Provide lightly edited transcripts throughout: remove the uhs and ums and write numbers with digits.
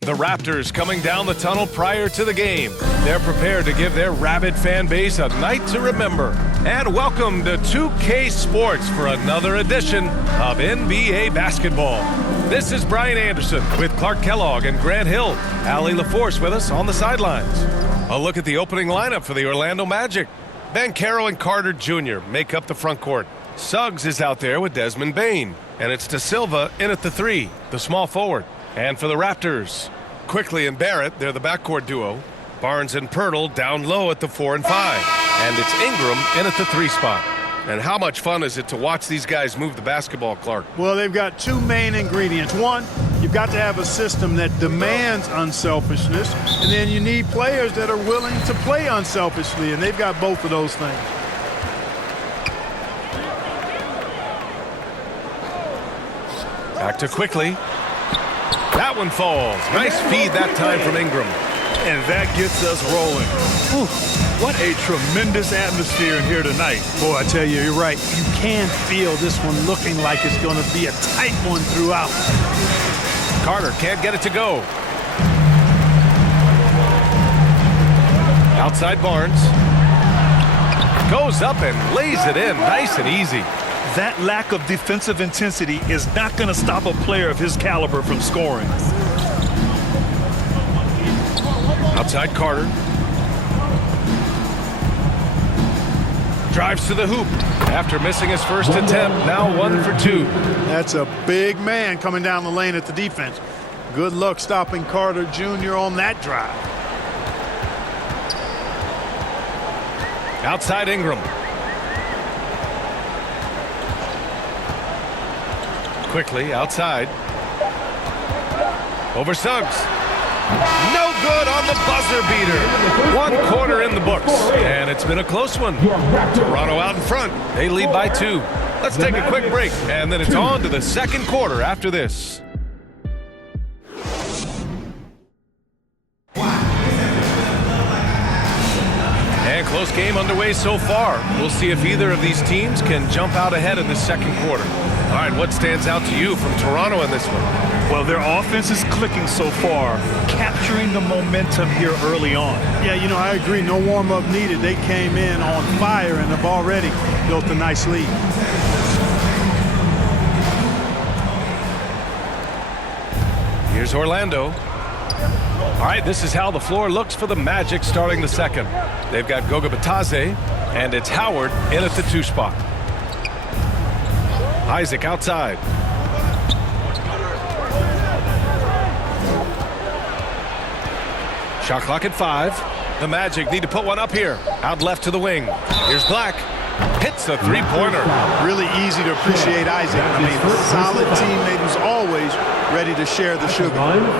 The Raptors coming down the tunnel prior to the game. They're prepared to give their rabid fan base a night to remember. And welcome to 2K Sports for another edition of NBA basketball. This is Brian Anderson with Clark Kellogg and Grant Hill. Allie LaForce with us on the sidelines. A look at the opening lineup for the Orlando Magic. Banchero and Carter Jr. make up the front court. Suggs is out there with Desmond Bane. And it's De Silva in at the 3, the small forward. And for the Raptors, Quickley and Barrett, they're the backcourt duo. Barnes and Pirtle down low at the 4 and 5. And it's Ingram in at the 3 spot. And how much fun is it to watch these guys move the basketball, Clark? Well, they've got two main ingredients. One, you've got to have a system that demands unselfishness, and then you need players that are willing to play unselfishly, and they've got both of those things. Back to Quickley. That one falls. Nice feed that time from Ingram. And that gets us rolling. Whew, what a tremendous atmosphere in here tonight. Boy, I tell you, you're right. You can feel this one looking like it's going to be a tight one throughout. Carter can't get it to go. Outside Barnes. Goes up and lays it in nice and easy. That lack of defensive intensity is not going to stop a player of his caliber from scoring. Outside Carter. Drives to the hoop. After missing his first attempt, now 1 for 2. That's a big man coming down the lane at the defense. Good luck stopping Carter Jr. on that drive. Outside Ingram. Quickly outside. Over Suggs. No good on the buzzer beater. 1 quarter in the books. And it's been a close one. Toronto out in front. They lead by 2. Let's take a quick break. And then it's on to the second quarter after this. And close game underway so far. We'll see if either of these teams can jump out ahead in the second quarter. All right, what stands out to you from Toronto in this one? Well, their offense is clicking so far, capturing the momentum here early on. Yeah, you know, I agree. No warm-up needed. They came in on fire and have already built a nice lead. Here's Orlando. All right, this is how the floor looks for the Magic starting the second. They've got Goga Bitadze, and it's Howard in at the 2 spot. Isaac outside. Shot clock at 5. The Magic need to put one up here. Out left to the wing. Here's Black. Hits the 3-pointer. Really easy to appreciate Isaac. I mean, solid teammate who's always ready to share the sugar.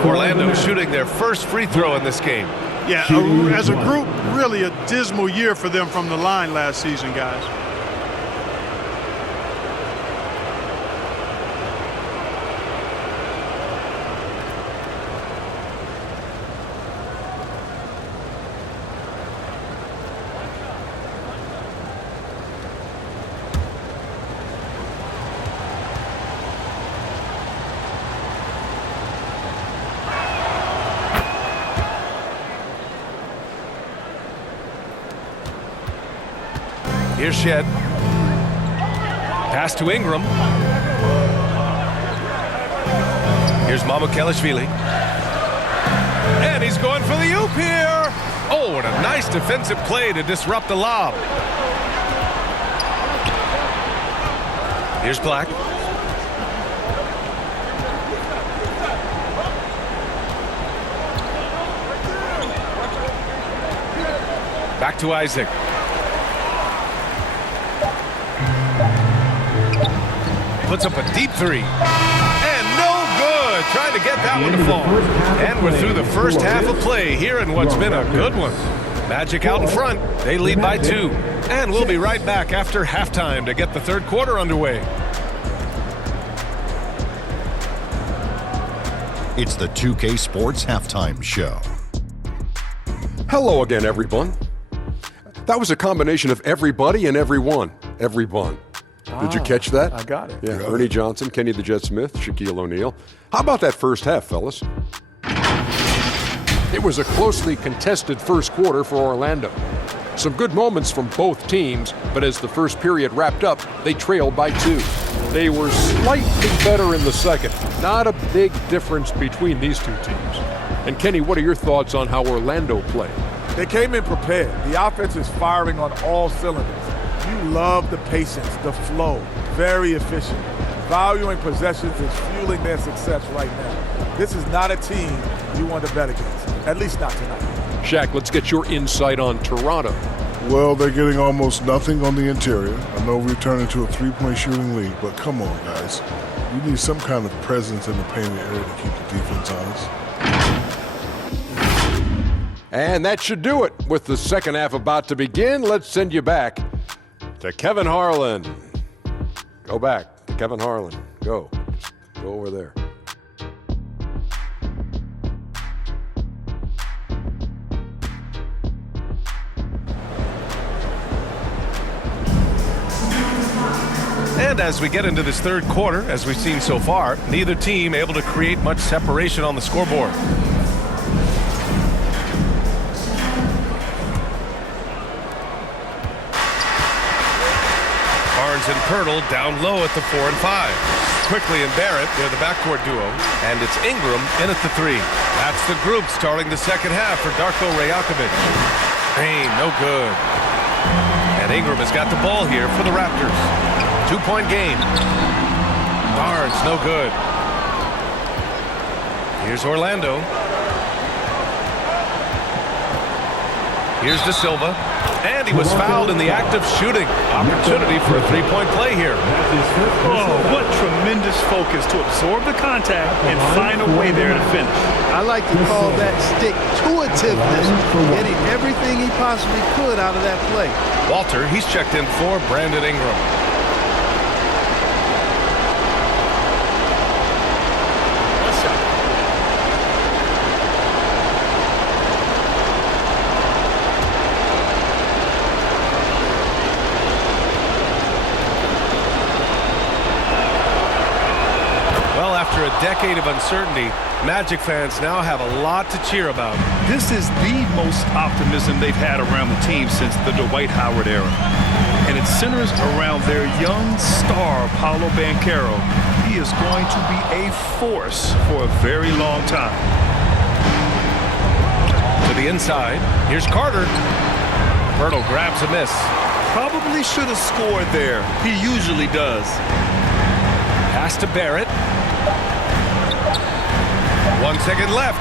Orlando shooting their first free throw in this game. Yeah, as a group, really a dismal year for them from the line last season, guys. Here's Shed. Pass to Ingram. Here's Mamukelashvili. And he's going for the oop here. Oh, what a nice defensive play to disrupt the lob. Here's Black. Back to Isaac. Puts up a deep 3. And no good. Trying to get that one to fall. And we're through the first half of play here in what's been a good one. Magic out in front. They lead by 2. And we'll be right back after halftime to get the third quarter underway. It's the 2K Sports Halftime Show. Hello again, everyone. That was a combination of everybody and everyone. Everyone. Did you catch that? I got it. Yeah, Ernie Johnson, Kenny the Jet Smith, Shaquille O'Neal. How about that first half, fellas? It was a closely contested first quarter for Orlando. Some good moments from both teams, but as the first period wrapped up, they trailed by 2. They were slightly better in the second. Not a big difference between these two teams. And Kenny, what are your thoughts on how Orlando played? They came in prepared. The offense is firing on all cylinders. You love the patience, the flow, very efficient. Valuing possessions is fueling their success right now. This is not a team you want to bet against, at least not tonight. Shaq, let's get your insight on Toronto. Well, they're getting almost nothing on the interior. I know we've turned into a three-point shooting league, but come on, guys. We need some kind of presence in the painted area to keep the defense honest. And that should do it. With the second half about to begin, let's send you back to Kevin Harlan. Go back to Kevin Harlan. Go. Just go over there. And as we get into this third quarter, as we've seen so far, neither team able to create much separation on the scoreboard. Barnes and Pirtle down low at the 4 and 5. Quickley and Barrett, they're the backcourt duo. And it's Ingram in at the 3. That's the group starting the second half for Darko Rajakovic. Payne, no good. And Ingram has got the ball here for the Raptors. 2-point game. Barnes, no good. Here's Orlando. Here's De Silva. And he was fouled in the act of shooting. Opportunity for a three-point play here. Oh, what tremendous focus to absorb the contact and find a way there to finish. I like to call that stick-to-itiveness, getting everything he possibly could out of that play. Walter, he's checked in for Brandon Ingram. After a decade of uncertainty, Magic fans now have a lot to cheer about. This is the most optimism they've had around the team since the Dwight Howard era. And it centers around their young star, Paolo Banchero. He is going to be a force for a very long time. To the inside, here's Carter. Pirtle grabs a miss. Probably should have scored there. He usually does. Pass to Barrett. 1 second left.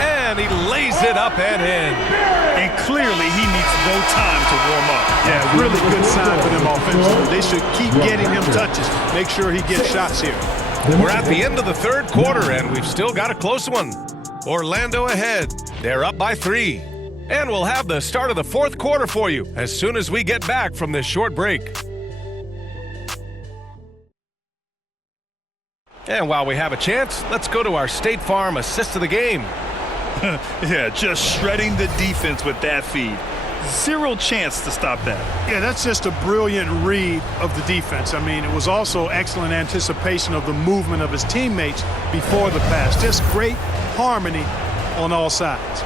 And he lays it up and in. And clearly he needs no time to warm up. Yeah, really good sign for them offensively. They should keep getting him touches. Make sure he gets shots here. We're at the end of the third quarter, and we've still got a close one. Orlando ahead. They're up by 3. And we'll have the start of the fourth quarter for you as soon as we get back from this short break. And while we have a chance, let's go to our State Farm assist of the game. Yeah, just shredding the defense with that feed. Zero chance to stop that. Yeah, that's just a brilliant read of the defense. I mean, it was also excellent anticipation of the movement of his teammates before the pass. Just great harmony on all sides.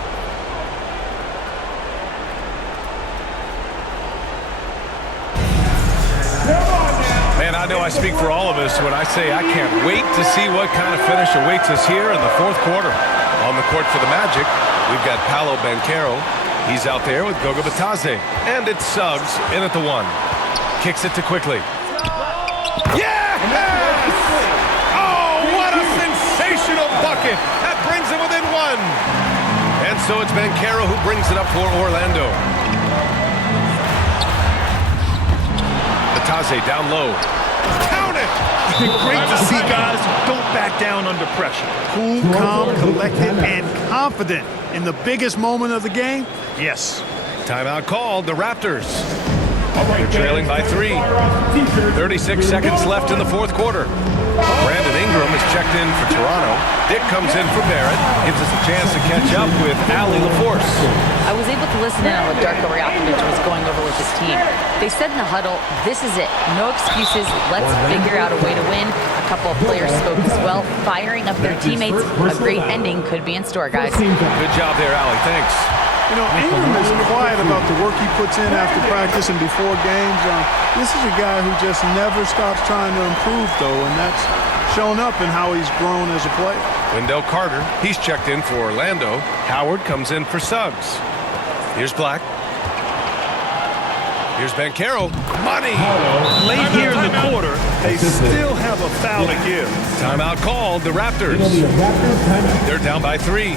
Man, I know I speak for all of us when I say I can't wait to see what kind of finish awaits us here in the fourth quarter. On the court for the Magic, we've got Paolo Banchero. He's out there with Goga Bitadze. And it's Suggs in at the 1. Kicks it to Quickley. Yes! Oh, what a sensational bucket! That brings him within 1. And so it's Banchero who brings it up for Orlando. Bitadze down low. Count it! Great to see guys who don't back down under pressure. Cool, calm, collected, and confident in the biggest moment of the game. Yes. Timeout called, the Raptors. They're trailing by 3. 36 seconds left in the fourth quarter. Brandon Ingram is checked in for Toronto. Dick comes in for Barrett. Gives us a chance to catch up with Allie LaForce. I was able to listen in on what Darko Rajakovic was going over with his team. They said in the huddle, this is it. No excuses. Let's figure out a way to win. A couple of players spoke as well, firing up their teammates. A great ending could be in store, guys. Good job there, Allie. Thanks. You know, Ingram is quiet about the work he puts in after practice and before games. This is a guy who just never stops trying to improve, though, and that's shown up in how he's grown as a player. Wendell Carter, he's checked in for Orlando. Howard comes in for Suggs. Here's Black. Here's Banchero. Money! Late here in the quarter, they still have a foul to give. Timeout called, the Raptors. They're down by 3.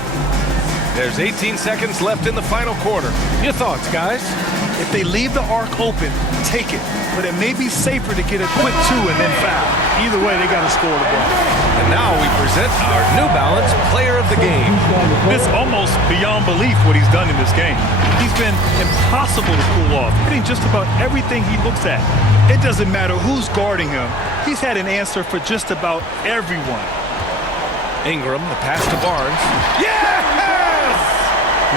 There's 18 seconds left in the final quarter. Your thoughts, guys? If they leave the arc open, take it. But it may be safer to get a quick 2 and then foul. Either way, they got to score the ball. And now we present our New Balance Player of the Game. It's almost beyond belief what he's done in this game. He's been impossible to cool off, hitting just about everything he looks at. It doesn't matter who's guarding him. He's had an answer for just about everyone. Ingram, the pass to Barnes. Yes!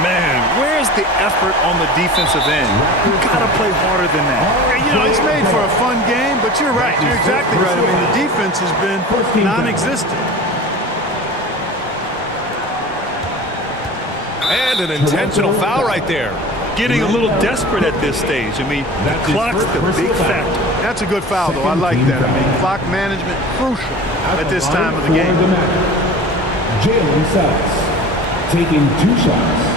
Man, where's the effort on the defensive end? You gotta play harder than that. You know, it's made for a fun game, but you're right. You're exactly right. I mean, the defense has been non-existent. And an intentional foul right there. Getting a little desperate at this stage. I mean, the clock's the big factor. That's a good foul, though. I like that. I mean, clock management crucial at this time of the game. Jalen Suggs taking 2 shots.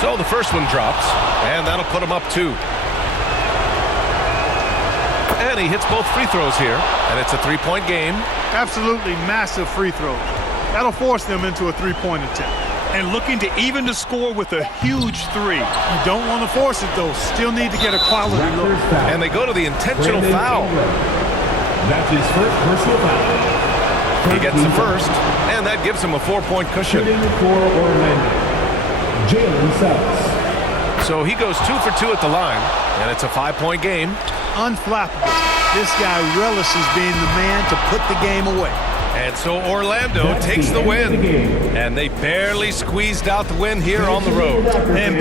So the first one drops, and that'll put him up 2. And he hits both free throws here, and it's a 3-point game. Absolutely massive free throws. That'll force them into a 3-point attempt. And looking to even the score with a huge 3. You don't want to force it, though. Still need to get a quality look. And they go to the intentional foul. That's his first personal foul. He gets the first, and that gives him a 4-point cushion. For Orlando, Jalen Suggs. So he goes 2 for 2 at the line, and it's a 5-point game. Unflappable. This guy relishes being the man to put the game away. And so Orlando takes the win, and they barely squeezed out the win here on the road. And